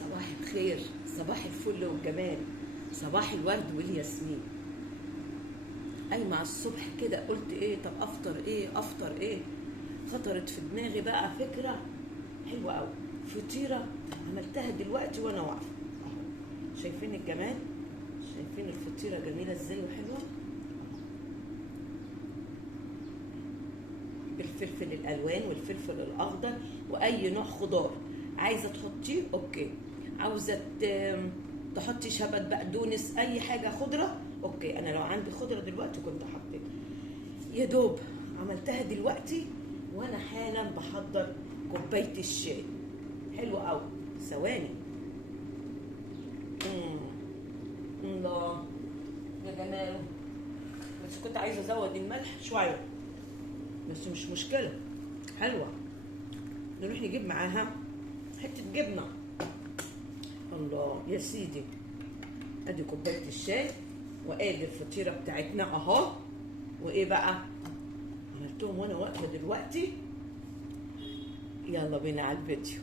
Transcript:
صباح الخير، صباح الفل والجمال، صباح الورد والياسمين. قايمة على الصبح كده قلت ايه؟ طب افطر ايه؟ افطر ايه؟ خطرت في دماغي بقى فكرة حلوة قوي، فطيرة عملتها دلوقتي وانا واقفة اهو. شايفين الجمال؟ شايفين الفطيرة جميلة ازاي وحلوة؟ بالفلفل الالوان والفلفل الاخضر واي نوع خضار عايزه تحطيه اوكي، عاوزه تحطي شبت بقدونس اي حاجه خضره اوكي. انا لو عندي خضره دلوقتي كنت حطيت. يا دوب عملتها دلوقتي وانا حالا بحضر كوبايه الشاي. حلو قوي. ثواني. الله يا جماله. بس كنت عايزه ازود الملح شويه بس مش مشكلة، حلوة. نروح نجيب معاها حتة جبنة. الله يا سيدي، ادي كوباية الشاي وادي الفطيرة بتاعتنا اهو. وايه بقى؟ عملتهم وانا واقفة دلوقتي. يلا بينا على الفيديو.